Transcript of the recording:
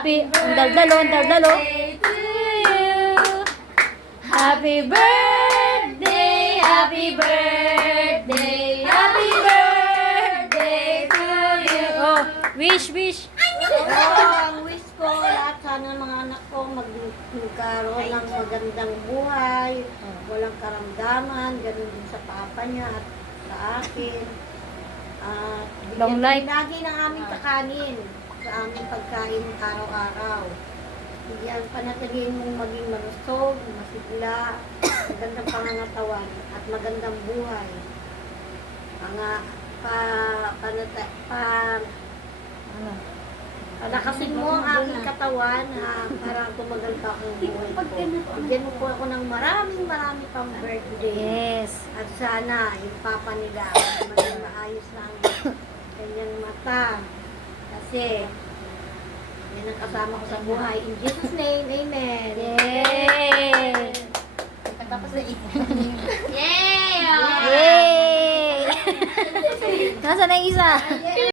Happy, ang daldalo, ang daldalo. to you. Happy birthday, happy birthday, happy birthday to you. Oh, wish, wish. Ang wish ko, lahat sana mga anak ko magkaroon ng magandang buhay, walang karamdaman, ganun din sa papa niya at sa akin. At Long life. lagi ng aming kakanin sa aming pagkain araw-araw. Bigyan panatilihin mong maging malusog, masigla, magandang pangangatawan at magandang buhay. Ano? Palakasin mo ang aking katawan para tumagal pa ang buhay ko. Bigyan mo po ako ng marami pang birthday. Yes. At sana yung papa nila maging maayos na ang kanyang mata. Kasi yan ang kasama ko sa buhay. In Jesus' name, amen. Yay! Tapos na Yay! Yay! Nasaan na yung isa?